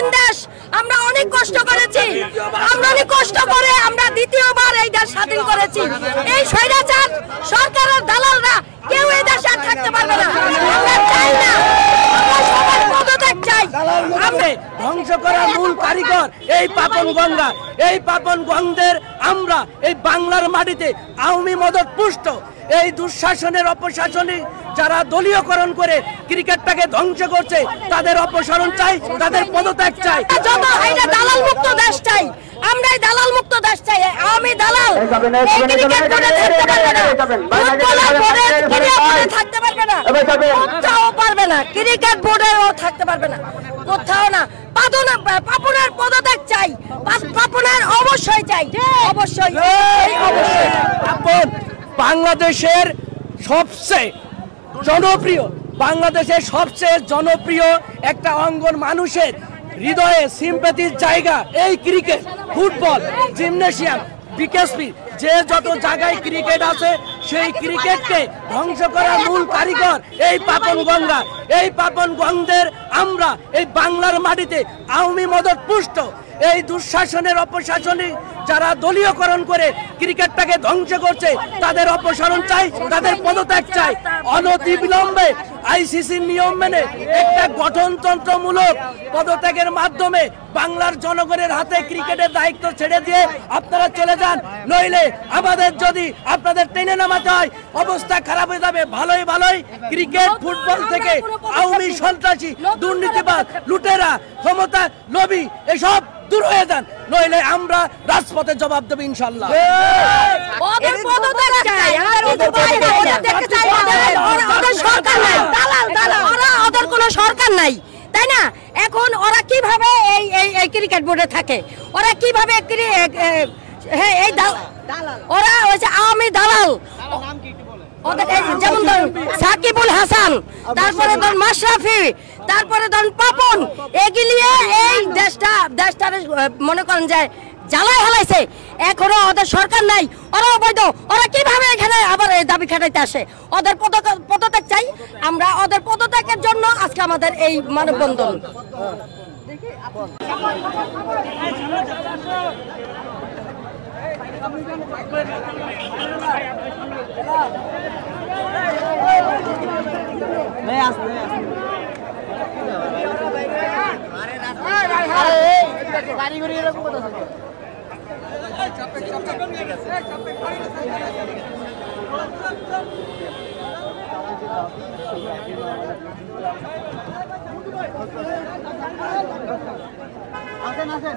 স্বাধীন দেশ, আমরা অনেক কষ্ট করেছি, আমরা অনেক কষ্ট করে আমরা দ্বিতীয়বার এই দেশ স্বাধীন করেছি। এই স্বৈরাচার সরকারের দালালরা কেউ এই দেশে আর থাকতে পারবে না। আমরা চাই না, সবার পদত্যাগ চাই। ধ্বংস করার মূল কারিগর এই পাপন গঙ্গা, এই পাপন গঙ্গের আমরা এই বাংলার মাটিতে আওয়ামী মদত পুষ্ট এই দুঃশাসনের অপশাসনিক যারা দলীয়করণ করে ক্রিকেটটাকে ধ্বংস করছে তাদের অপসারণ চাই, তাদের পদত্যাগ চাই। যত এটা দালাল মুক্ত দেশ চাই, আমরা এই দালাল মুক্ত দেশ চাই। আওয়ামী দালাল এই ক্রিকেট বোর্ডে থাকতে পারবে না, ফুটবলার বোর্ডে থাকতে পারবে না, কোথাও পারবে না, ক্রিকেট বোর্ডেও থাকতে পারবে না, কোথাও না। পাপনের পদত্যাগ চাই, পাপনের অবশ্যই চাই, অবশ্যই অবশ্যই। বাংলাদেশের সবচেয়ে জনপ্রিয় একটা অঙ্গন, মানুষের হৃদয়ে সিম্প্যাথির জায়গা এই ক্রিকেট, ফুটবল, জিমনেশিয়াম, বিকেএসপি, যে যত জায়গায় ক্রিকেট আছে সেই ক্রিকেটকে ধ্বংস করার মূল কারিগর এই পাপন গঙ্গা। এই পাপন গঙ্গের আমরা এই বাংলার মাটিতে আওয়ামী মদত পুষ্ট এই দুঃশাসনের অপশাসনিক যারা দলীয়করণ করে ক্রিকেটটাকে ধ্বংস করছে তাদের অপসারণ চাই, তাদের পদত্যাগ চাই। অনতিবিলম্বে আইসিসির নিয়ম মেনে একটা গঠনতন্ত্রমূলক পদত্যাগের মাধ্যমে বাংলার জনগণের হাতে ক্রিকেটের দায়িত্ব ছেড়ে দিয়ে আপনারা চলে যান, নইলে আমাদের যদি আপনাদের টেনে নামাতে হয় অবস্থা খারাপ হয়ে যাবে। ভালোই ক্রিকেট ফুটবল থেকে আওয়ামী সন্ত্রাসী দুর্নীতিবাদ লুটেরা ক্ষমতা লোভী এসব দূর হয়ে যান, নইলে আমরা রাজপথে জবাব দেব ইনশাআল্লাহ। ওদের কোনো সরকার নাই, তাই না? এখন ওরা কিভাবে এই ক্রিকেট বোর্ডে থাকে, ওরা কিভাবে ওরা হচ্ছে আওয়ামী দালাল। যেমন ধরুন সাকিবুল হাসান, তারপরে ধরুন মাশরাফি, তারপরে ধরুন পাপন, এগুলিয়ে এই দেশটা মনে করেন যে জ্বালায় হেলাইছে। এখনো ওদের সরকার নাই, ওরা অবৈধ, ওরা কিভাবে এখানে আবার এই দাবি খাটাইতে আসে? ওদের পদত্যাগ চাই আমরা, ওদের পদত্যাগের জন্য আজকে আমাদের এই মানববন্ধন। আসেন